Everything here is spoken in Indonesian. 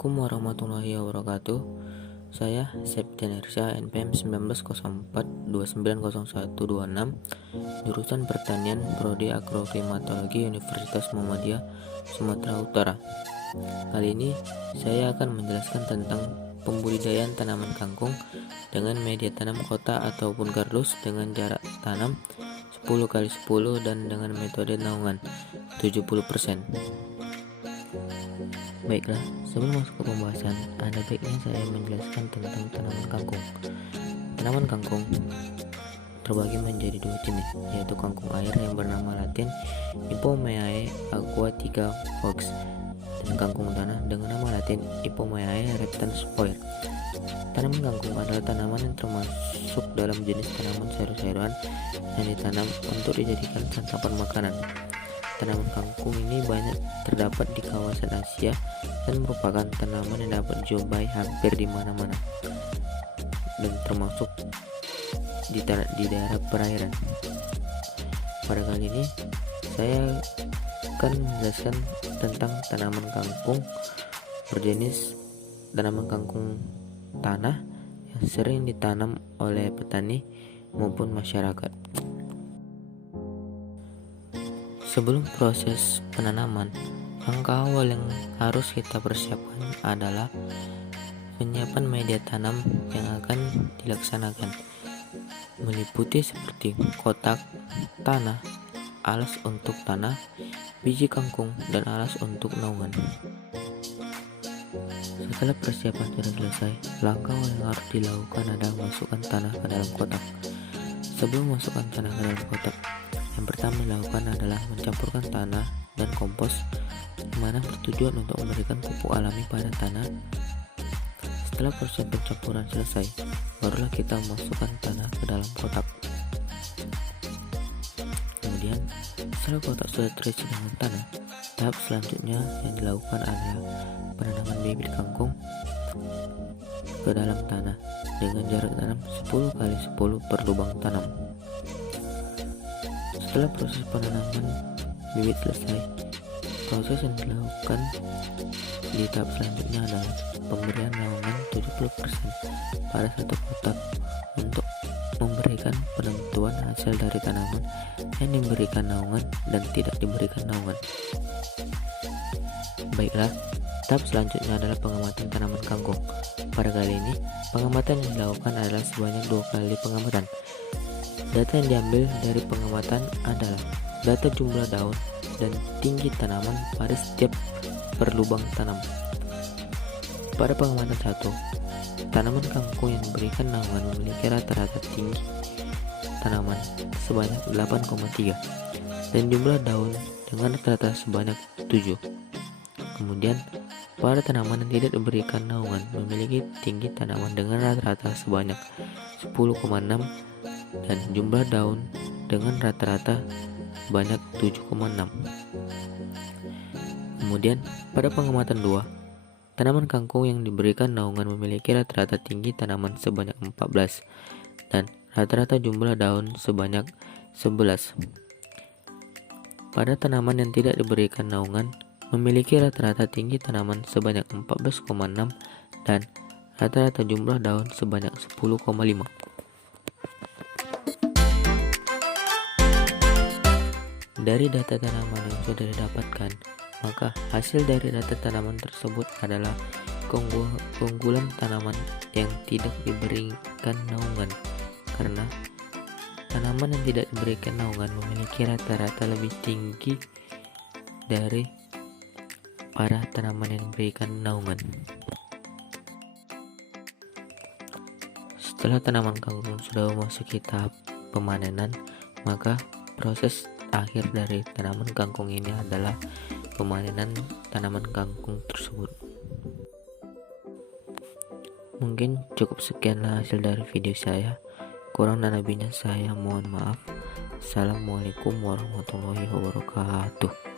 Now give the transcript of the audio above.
Assalamualaikum warahmatullahi wabarakatuh. Saya Septian Irsya, NPM 1904290126, jurusan Pertanian, Prodi Agroklimatologi, Universitas Muhammadiyah, Sumatera Utara. Kali ini saya akan menjelaskan tentang pembudidayaan tanaman kangkung dengan media tanam kotak ataupun kardus dengan jarak tanam 10x10 dan dengan metode naungan 70%. Baiklah, sebelum masuk ke pembahasan, ada baiknya saya menjelaskan tentang tanaman kangkung. Tanaman kangkung terbagi menjadi dua jenis, yaitu kangkung air yang bernama Latin Ipomoea aquatica Fox dan kangkung tanah dengan nama Latin Ipomoea reptans Foyer. Tanaman kangkung adalah tanaman yang termasuk dalam jenis tanaman sayur-sayuran yang ditanam untuk dijadikan santapan makanan. Tanaman kangkung ini banyak terdapat di kawasan Asia dan merupakan tanaman yang dapat dijumpai hampir di mana-mana dan termasuk di daerah perairan. Pada kali ini saya akan menjelaskan tentang tanaman kangkung berjenis tanaman kangkung tanah yang sering ditanam oleh petani maupun masyarakat. Sebelum proses penanaman, langkah awal yang harus kita persiapkan adalah penyiapan media tanam yang akan dilaksanakan, meliputi seperti kotak, tanah, alas untuk tanah, biji kangkung, dan alas untuk naungan. Setelah persiapan sudah selesai, langkah awal yang harus dilakukan adalah masukkan tanah ke dalam kotak. Sebelum masukkan tanah ke dalam kotak, yang pertama dilakukan adalah mencampurkan tanah dan kompos, yang mana bertujuan untuk memberikan pupuk alami pada tanah. Setelah proses pencampuran selesai, barulah kita memasukkan tanah ke dalam kotak. Kemudian, setelah kotak sudah terisi dengan tanah, tahap selanjutnya yang dilakukan adalah penanaman bibit kangkung ke dalam tanah dengan jarak tanam 10x10 per lubang tanam. Setelah proses penanaman bibit selesai, proses yang dilakukan di tahap selanjutnya adalah pemberian naungan 70% pada satu kotak untuk memberikan penentuan hasil dari tanaman yang diberikan naungan dan tidak diberikan naungan. Baiklah, tahap selanjutnya adalah pengamatan tanaman kangkung. Pada kali ini, pengamatan yang dilakukan adalah sebanyak 2 kali pengamatan. Data yang diambil dari pengamatan adalah data jumlah daun dan tinggi tanaman pada setiap per lubang tanam. Pada pengamatan 1, tanaman kangkung yang diberikan naungan memiliki rata-rata tinggi tanaman sebanyak 8,3 dan jumlah daun dengan rata-rata sebanyak 7. Kemudian, pada tanaman yang tidak diberikan naungan memiliki tinggi tanaman dengan rata-rata sebanyak 10,6 dan jumlah daun dengan rata-rata banyak 7,6. Kemudian pada pengamatan 2, tanaman kangkung yang diberikan naungan memiliki rata-rata tinggi tanaman sebanyak 14 dan rata-rata jumlah daun sebanyak 11. Pada tanaman yang tidak diberikan naungan memiliki rata-rata tinggi tanaman sebanyak 14,6 dan rata-rata jumlah daun sebanyak 10,5. Dari data tanaman yang sudah didapatkan, maka hasil dari data tanaman tersebut adalah keunggulan tanaman yang tidak diberikan naungan, karena tanaman yang tidak diberikan naungan memiliki rata-rata lebih tinggi dari para tanaman yang diberikan naungan. Setelah tanaman kangkung sudah memasuki tahap pemanenan, maka proses akhir dari tanaman kangkung ini adalah pemanenan tanaman kangkung tersebut. Mungkin cukup sekianlah hasil dari video saya. Kurang dan lebihnya saya mohon maaf. Assalamualaikum warahmatullahi wabarakatuh.